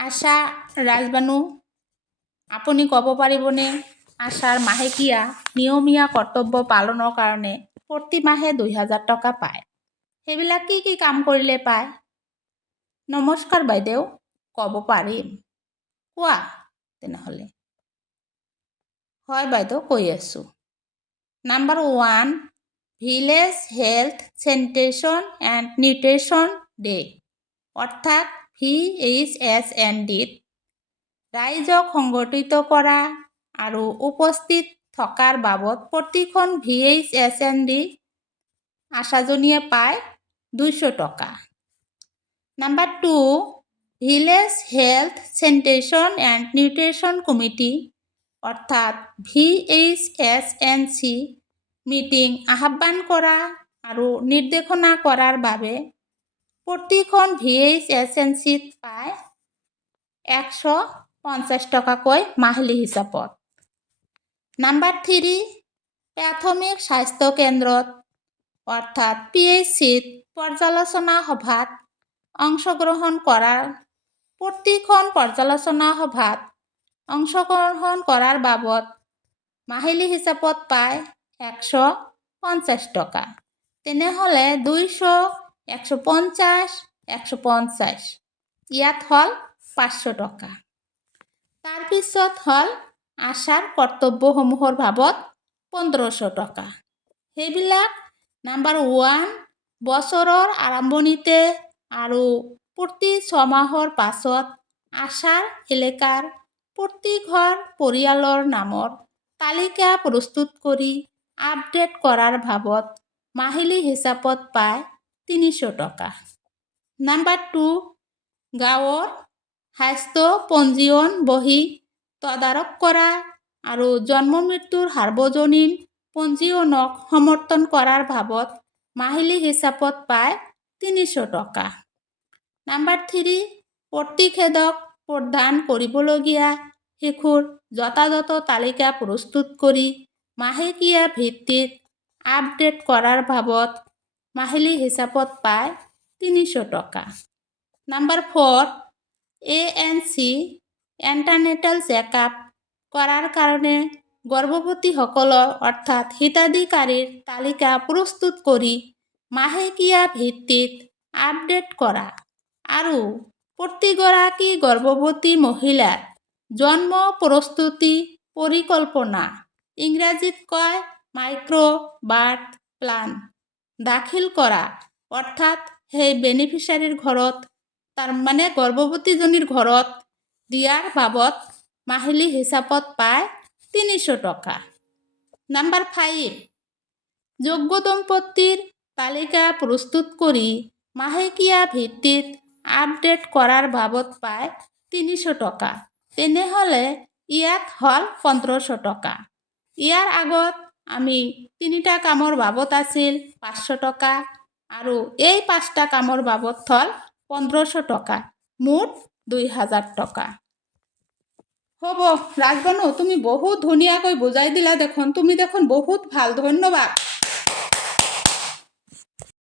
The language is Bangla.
আশা ৰাজবানু আপুনি ক'ব পাৰিবনে? আশাৰ মাহেকীয়া নিয়মীয়া কৰ্তব্য পালনৰ কাৰণে প্ৰতি মাহে দুই হাজাৰ টকা পায়। সেইবিলাক কি কি কাম কৰিলে পায়? নমস্কাৰ বাইদেউ, ক'ব পাৰিম। কোৱা, তেনেহ'লে। হয় বাইদেউ, কৈ আছোঁ। Number one, village health, sanitation and nutrition day. অৰ্থাৎ ভি এইচ এছ এন ডিত ৰাইজক সংগঠিত কৰা আৰু উপস্থিত থকাৰ বাবদ প্ৰতিখন V H S N D আশাজনীয়ে পায় দুইশ টকা। Number two village health sanitation and nutrition committee অৰ্থাৎ V H S N C meeting আহ্বান কৰা আৰু নিৰ্দেশনা কৰাৰ বাবে প্ৰতিখন ভি এইচ এছ এন চিত পায় এশ পঞ্চাছ টকাকৈ মাহিলী হিচাপত। নাম্বাৰ থ্ৰী প্ৰাথমিক স্বাস্থ্য কেন্দ্ৰত, অৰ্থাৎ পি এইচ চিত পৰ্যালোচনা সভাত অংশগ্ৰহণ কৰাৰ, প্ৰতিখন পৰ্যালোচনা সভাত অংশগ্ৰহণ কৰাৰ বাবদ মাহিলী হিচাপত পায় এশ পঞ্চাছ টকা। তেনেহ'লে দুইশ এশ পঞ্চাছ এশ পঞ্চাছ ইয়াত হ'ল পাঁচশো টকা। তাৰপিছত হ'ল আশাৰ কৰ্তব্যসমূহৰ বাবদ পোন্ধৰশ টকা। সেইবিলাক নাম্বাৰ ওৱান বছৰৰ আৰম্ভণিতে আৰু প্ৰতি ছমাহৰ পাছত আশাৰ এলেকাৰ প্ৰতি ঘৰ পৰিয়ালৰ নামৰ তালিকা প্ৰস্তুত কৰি আপডেট কৰাৰ বাবদ মাহিলী হিচাপত পায় তিনিশ টকা। নাম্বাৰ টু গাঁৱৰ স্বাস্থ্য পঞ্জীয়ন বহী তদাৰক কৰা আৰু জন্ম মৃত্যুৰ সাৰ্বজনীন পঞ্জীয়নক সমৰ্থন কৰাৰ বাবদ মাহিলী হিচাপত পায় তিনিশ টকা। নাম্বাৰ থ্ৰী, প্ৰতিষেধক প্ৰদান কৰিবলগীয়া শিশুৰ যথাযথ তালিকা প্ৰস্তুত কৰি মাহেকীয়া ভিত্তিত আপডেট কৰাৰ বাবদ মাহিলী হিচাপত পায় তিনিশ টকা। Number four, A N C antenatal checkup কৰাৰ কাৰণে গৰ্ভৱতীসকলৰ অৰ্থাৎ হিতাধিকাৰীৰ তালিকা প্ৰস্তুত কৰি মাহেকীয়া ভিত্তিত আপডেট কৰা আৰু প্ৰতিগৰাকী গৰ্ভৱতী মহিলাৰ জন্ম প্ৰস্তুতি পৰিকল্পনা ইংৰাজীত কয় মাইক্ৰ' বাৰ্থ প্লান। দাখিল কৰা অৰ্থাৎ সেই বেনিফিচাৰীৰ ঘৰত তাৰমানে গৰ্ভৱতীজনীৰ ঘৰত দিয়াৰ বাবদ মাহিলী হিচাপত পায় তিনিশ টকা। নাম্বাৰ ফাইভ যোগ্য দম্পতীৰ তালিকা প্ৰস্তুত কৰি মাহেকীয়া ভিত্তিত আপডেট কৰাৰ বাবদ পায় তিনিশ টকা। তেনেহ'লে ইয়াত হ'ল পোন্ধৰশ টকা। ইয়াৰ আগত আমি তিনিটা কামৰ বাবদ আছিল, পাঁচশো টকা। আৰু এই পাঁচটা কামৰ বাবদ হ'ল পোন্ধৰশ টকা, মুঠ দুই হাজাৰ টকা। হ'ব ৰাজবনু তুমি বহুত ধুনীয়াকৈ বুজাই দিলা দেখোন। তুমি দেখোন বহুত ভালো, ধন্যবাদ।